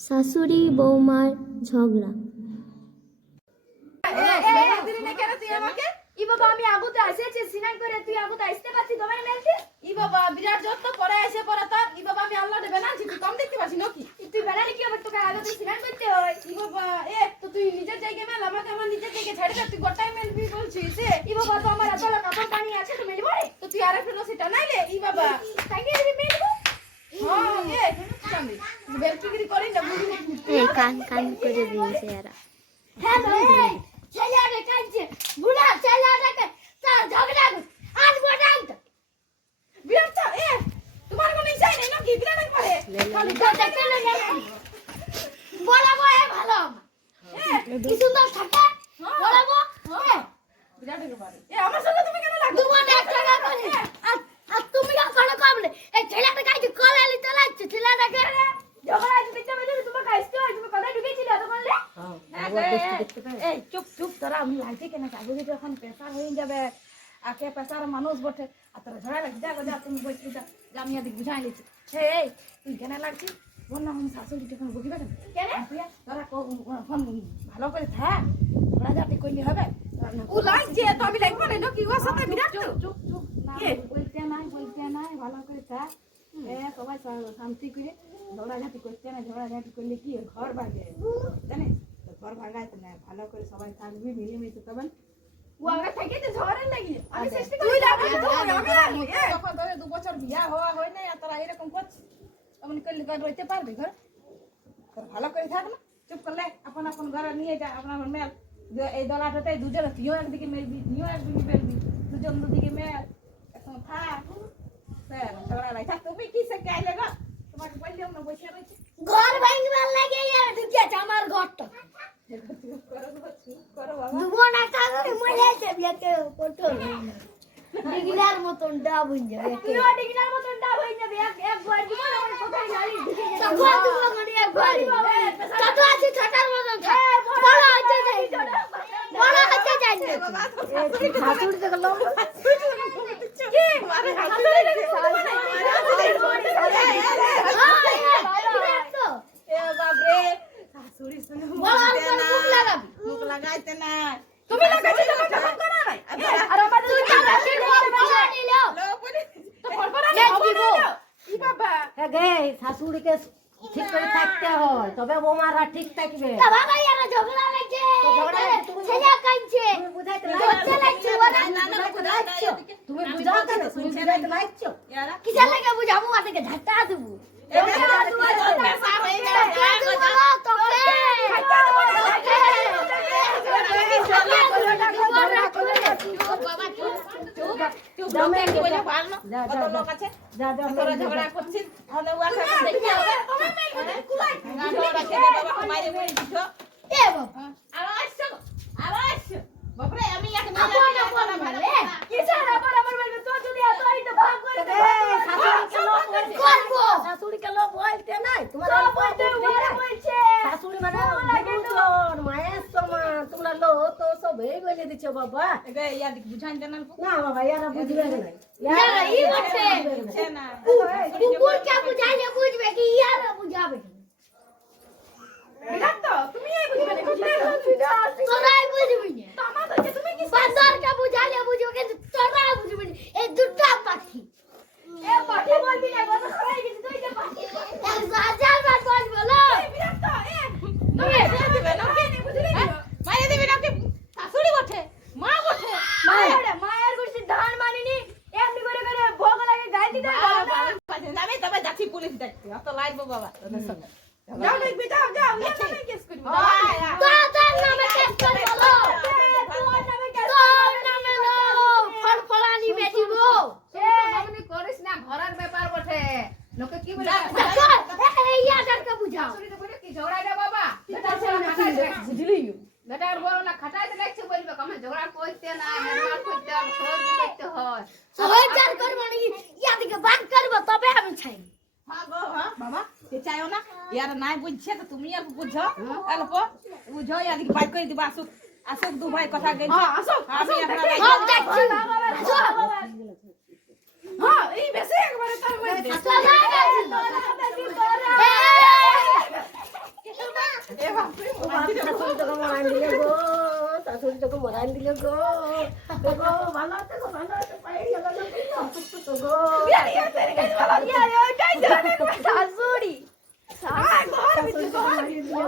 শাশুড়ি বৌমার ঝগড়া। আমি আগতে আসেছি সিনান করে তুই আগতে আসতে পারছি তোমার মেলতে ই বাবা বিরাট যত্ন করে এসে পরে তার ই বাবা আমি আল্লাহতে বেনাচ্ছি তুই কম দেখতে পাচ্ছিস নাকি তুই বেনালে কি হবে তোকে আগতে সিনান করতে হয় ই বাবা তো তুই নিজের জায়গায় মেল আমাকে আমার নিজের জায়গায় ছেড়ে দে তুই গোটাই মেলবি বলছিস ই বাবা তো আমার এত কাপড় পানি আছে তো মেলবো রে তো তুই আরে ফেলো সেটা নাইলে ই বাবা তাকে আমি মেলবো হ্যাঁ জানি বেলকিগিরি করি না বুঝি কান কান করে দিয়েছে এরা। হ্যাঁ ছেলেটা কাঁদছে বুড়া ছেলেটাকে তার ঝগড়া আজ বড়ান্ত বিরক্ত তোমার কোনো ইচ্ছা নেই নাকি বিরাট করে খালি কথা কেন বলাবো ভালো কি সুন্দর থাকে বলাবো বিরাট করে আমার সঙ্গে তুমি কেন লাগো তোমার এক টাকা করে আর তুমি কেন করবে এই ছেলেটা কাঁদছে কলালি তো লাগছে ছেলেটাকে ঝগড়া আছে দেখতে পেলে তোমার কাইতে হয় তুমি কথা ঢুকেছিলে তখন লে এই চুপ চুপ তোরা আমি লাগছে কেন কাগজে যখন প্রেসার হয়ে যাবে আকে প্রেসার মানুষ বটে আর তোরা ঝগড়া লাগছে যা তুমি বসে যা আমি আদি বুঝাই নিচ্ছি এই তুই কেন লাগছিস বল না আমি শাশুড়ি যখন বকিবে কেন তোরা এখন ভালো করে থাক ঝগড়া ঝাটি করলে হবে ও লাগছে তো আমি লাগবো না কি ওর সাথে বিরাট চুপ চুপ চুপ না বলতে নাই ভালো করে থাক সবাই শান্তি করে ঝগড়াঝাটি করতে না ঝগড়াঝাটি করলে কি ঘর ভাগে জানিস ঘর ভাগায় তো না ভালো করে সবাই থাকবি মিলেমিশে তবে ও আমরা থেকে তো ঝগড়া লাগি আমি চেষ্টা করি তুই লাগি আমি তখন ধরে 2 বছর বিয়া হওয়া হয় না আর তোরা এরকম করছিস এমন করলে ঘর রইতে পারবি ঘর ভালো করে থাক না চুপ করলে আপন আপন ঘরে নিয়ে যা আপনার মেল এই দলাটাতে দুজন তুইও একদিকে মেলবি তুইও একদিকে মেলবি দুজন দুদিকে মেল এখন থাক ঝগড়া লাই থাক তুমি কি সে গাইলে গো তোমাকে বললাম না বসে রয়েছে ঘর ভাঙবার লাগে আর ঢুকিয়েছে আমার ঘরটা দুবন একটা করে মরেছে বিয়াকে পটল ডিগলার মতন ডাব হয়ে যাবে তুই ডিগলার মতন ডাব হয়ে যাবে একবার দিব না আমার কোথায় গাড়ি ঢুকে যাবে তখন তুমি মানে একবার কত আছে ছোটার মতন বড় আছে যাই বড় আছে যাই শাশুড়ি থেকে লম কি আরে শাশুড়ি বাবরে শাশুড়ি শুনে মুখ লাগাইতে না তুমি লাগাইতে যখন করা নাই আর আমার তুই লাগাইতে নিলো লো বলি তো পরপরা দিব ই বাবা গে শাশুড়িকে ঠিক করে থাকতে হয় তবে বৌমারা ঠিক থাকবে বাবা ইয়ারা ঝগড়া লাগছে ছেলে কাঁদছে তুমি বুঝাইতে লাগছে তুমি বুঝাও কেন তুমি বুঝাইতে লাগছো কিসের লাগে বুঝাবো আজকে ঝাঁটা দেবো ঝগড়া করছিস শাশুড়িকে লোক বলতে নাই তোমার শাশুড়ি মানে মায়ের সমান তোমরা লো তো সব এই বলে দিচ্ছ বাবা বুঝান জানাল না বাবা ইয়ারা বুঝবে না কুকুরকে বুঝাইলে বুঝবে কি ইয়ারা বুঝাবে তুমি এই বুঝবে না তোরাই বুঝবি না তোমাদের তুমি কি বাজারকে বুঝাইলে বুঝবে কিন্তু তোরা বুঝবি না এই দুটো পাখি এ পাখি বলবি না কথা সবাই কিছু দুইটা পাখি এক হাজার বার বলবো লো বিরক্ত তুমি দিবে না কি বুঝলি মাইরে দিবি না কি শাশুড়ি বটে মা বটে মায়ের গুছি ধান মানিনি এমনি করে করে ভোগ লাগে গাই দিতে আমি তবে যাচ্ছি পুলিশ দেখতে অত লাইব বাবা তোদের সঙ্গে যাও দেখবি যাও নামে কেস করবি তোর নামে কেস করব লো তোর নামে লো ফড়ফড়ানি বেজিবো এমনি করিস না ঘরের ব্যাপার বটে লোকে কি বলে এই ইয়াটাকে বুঝাও শাশুড়িকে বলে কি ঝগড়া রে বাবা বুঝলি বেটার বড় না খাটাইতে লাগছে বলবে কমে ঝগড়া করতে না মেরমার করতে আর সহ্য করতে হয় সহজার করব না ইয়াদিকে বাদ করব তবে আমি চাই হ্যাঁ গো হ্যাঁ বাবা তে চাইও না ইয়ার নাই বুঝছে তো তুমি আর বুঝো অল্প বুঝো ইয়াদিকে বাইক করে দিবা আসুক আসুক দু ভাই কথা গেছে হ্যাঁ আসুক আমি আপনারা সব দেখছি হ্যাঁ এই বেশি একবারে তার মধ্যে সবাই শাশুড়ি তোকে মরান দিলে গো, শাশুড়ি তোকে মরান দিলে গো। গো, ভালো আছে গো, ভালো আছে, পায়ে গেল না তো গো। শাশুড়ি শাশুড়ি তোকে মারিয়ে দিলে।